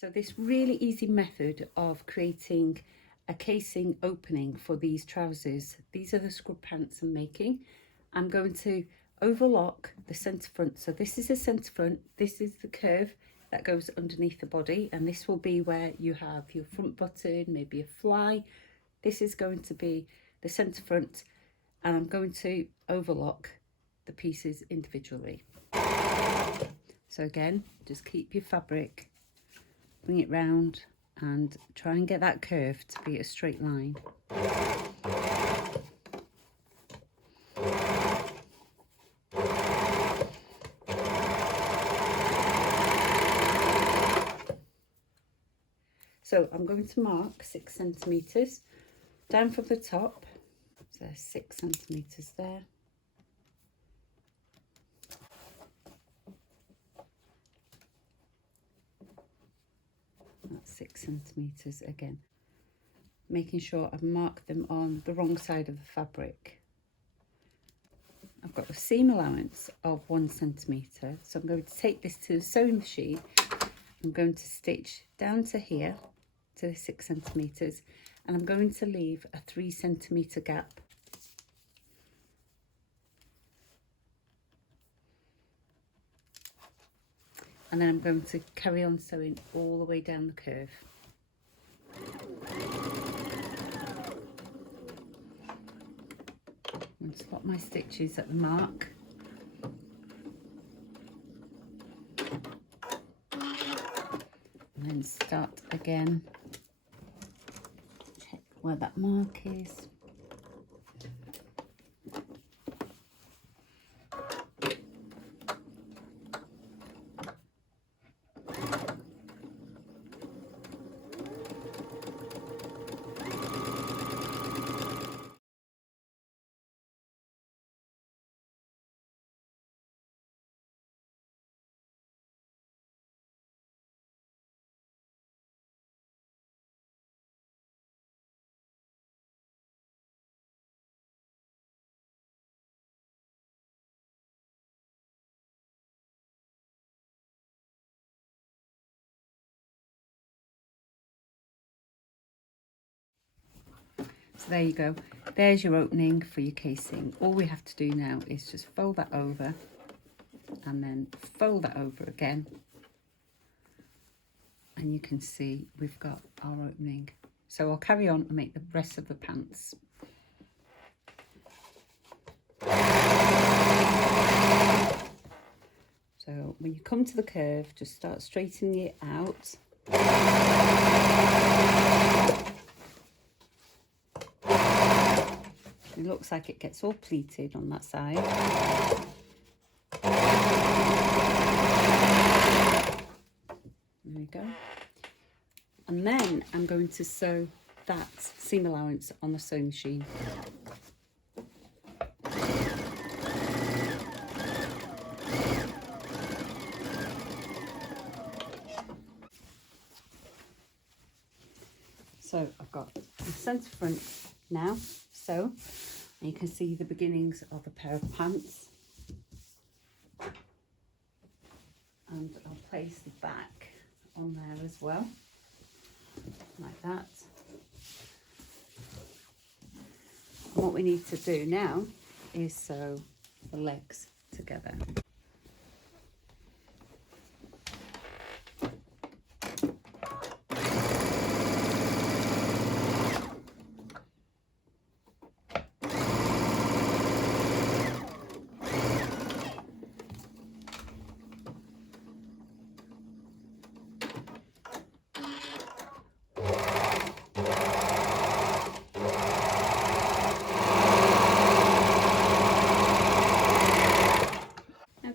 So this really easy method of creating a casing opening for these trousers. These are the scrub pants I'm making. I'm going to overlock the centre front. So this is the centre front, this is the curve that goes underneath the body, and this will be where you have your front button, maybe a fly. This is going to be the centre front, and I'm going to overlock the pieces individually. So again, just keep your fabric, bring it round and try and get that curve to be a straight line. So I'm going to mark 6 centimetres down from the top. So 6 centimetres there. That's 6 centimetres again. Making sure I've marked them on the wrong side of the fabric. I've got a seam allowance of 1 centimetre. So I'm going to take this to the sewing machine. I'm going to stitch down to here, to the 6 centimetres, and I'm going to leave a 3 centimetre gap. And then I'm going to carry on sewing all the way down the curve. I'm going to spot my stitches at the mark. And then start again. Check where that mark is. So there you go. There's your opening for your casing. All we have to do now is just fold that over and then fold that over again. And you can see we've got our opening. So I'll carry on and make the rest of the pants. So when you come to the curve, just start straightening it out. It looks like it gets all pleated on that side. There we go. And then I'm going to sew that seam allowance on the sewing machine. So I've got the centre front now, so and you can see the beginnings of a pair of pants. And I'll place the back on there as well, like that. And what we need to do now is sew the legs together.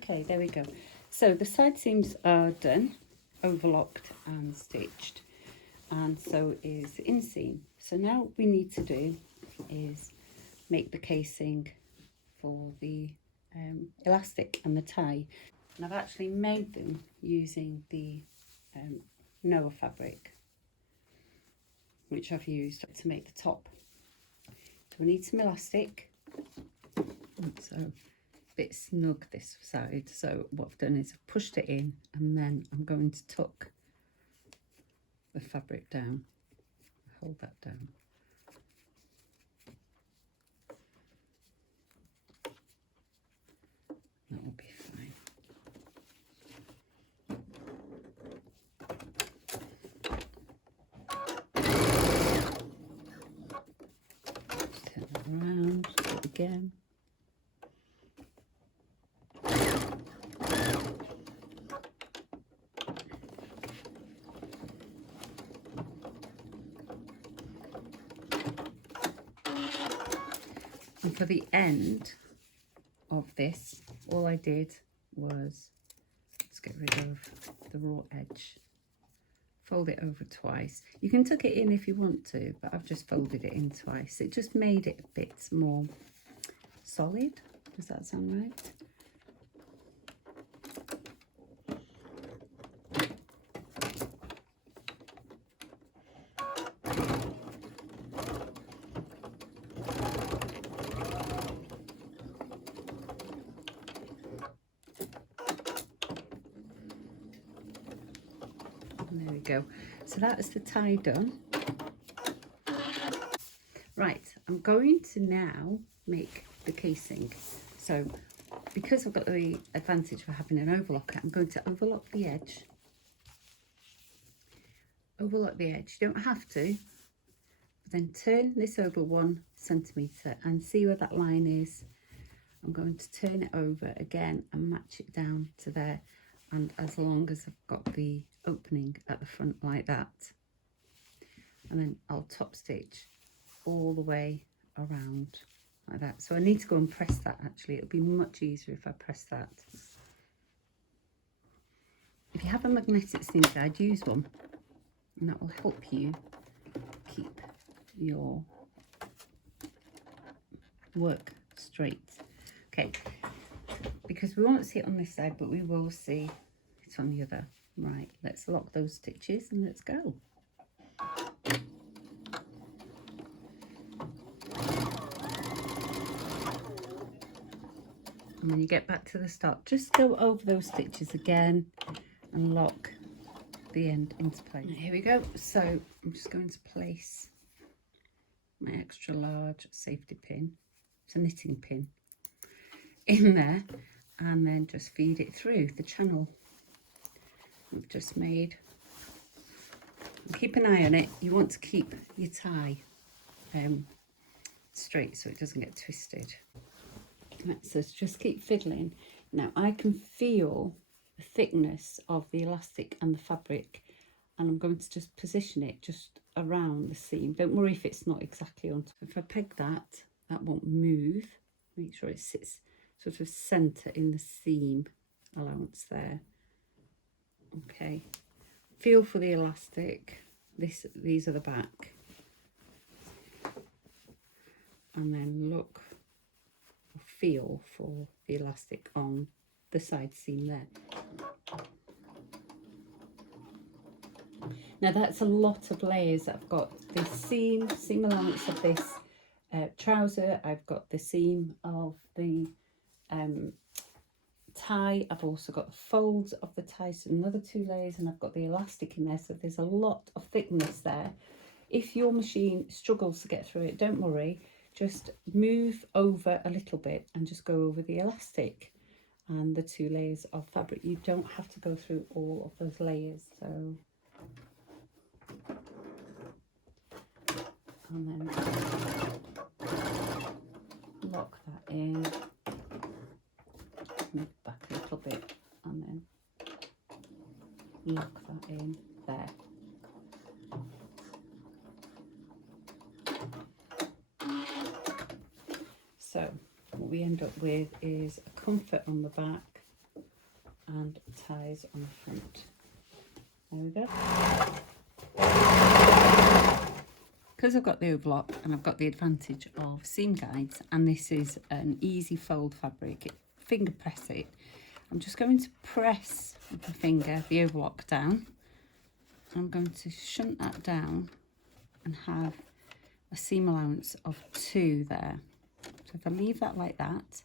Okay, there we go. So the side seams are done, overlocked and stitched, and so is the inseam. So now what we need to do is make the casing for the elastic and the tie. And I've actually made them using the Noah fabric, which I've used to make the top. So we need some elastic. So a bit snug this side. So what I've done is I've pushed it in, and then I'm going to tuck the fabric down. Hold that down. That will be fine. Just turn that around, do it again. And for the end of this, all I did was just get rid of the raw edge, fold it over twice. You can tuck it in if you want to, but I've just folded it in twice. It just made it a bit more solid. Does that sound right? There we go. So that's the tie done. Right, I'm going to now make the casing. So because I've got the advantage of having an overlocker, I'm going to overlock the edge. Overlock the edge. You don't have to, but then turn this over 1 centimetre and see where that line is. I'm going to turn it over again and match it down to there. And as long as I've got the opening at the front like that, and then I'll top stitch all the way around like that. So I need to go and press that actually. It'll be much easier if I press that. If you have a magnetic seam guide, use one, and that will help you keep your work straight. Okay, because we won't see it on this side, but we will see it on the other. Right, let's lock those stitches and let's go. And when you get back to the start, just go over those stitches again and lock the end into place. Here we go. So I'm just going to place my extra large safety pin, it's a knitting pin, in there, and then just feed it through the channel I've just made. Keep an eye on it. You want to keep your tie straight so it doesn't get twisted. Right, so just keep fiddling. Now I can feel the thickness of the elastic and the fabric, and I'm going to just position it just around the seam. Don't worry if it's not exactly on top. If I peg that, that won't move. Make sure it sits sort of centre in the seam allowance there. Okay, feel for the elastic. These are the back, and then look or feel for the elastic on the side seam there. Now that's a lot of layers. I've got the seam allowance of this trouser. I've got the seam of the tie. I've also got the folds of the tie, so another 2 layers, and I've got the elastic in there, so there's a lot of thickness there. If your machine struggles to get through it, don't worry, just move over a little bit and just go over the elastic and the 2 layers of fabric. You don't have to go through all of those layers. So, and then lock that in, move back a little bit, and then lock that in there. So what we end up with is a comfort on the back and ties on the front. There we go. Because I've got the overlock and I've got the advantage of seam guides, and this is an easy fold fabric, finger press it. I'm just going to press with the finger the overlock down. I'm going to shunt that down and have a seam allowance of 2 there. So if I leave that like that,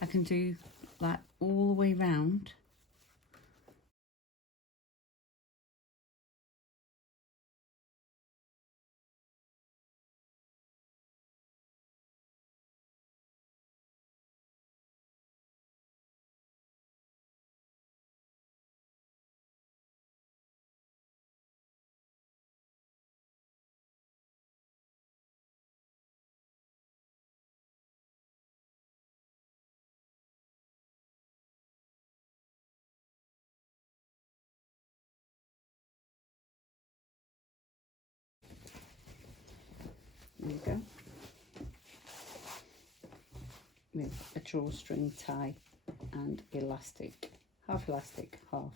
I can do that all the way round There you go. With a drawstring tie and elastic, half elastic, half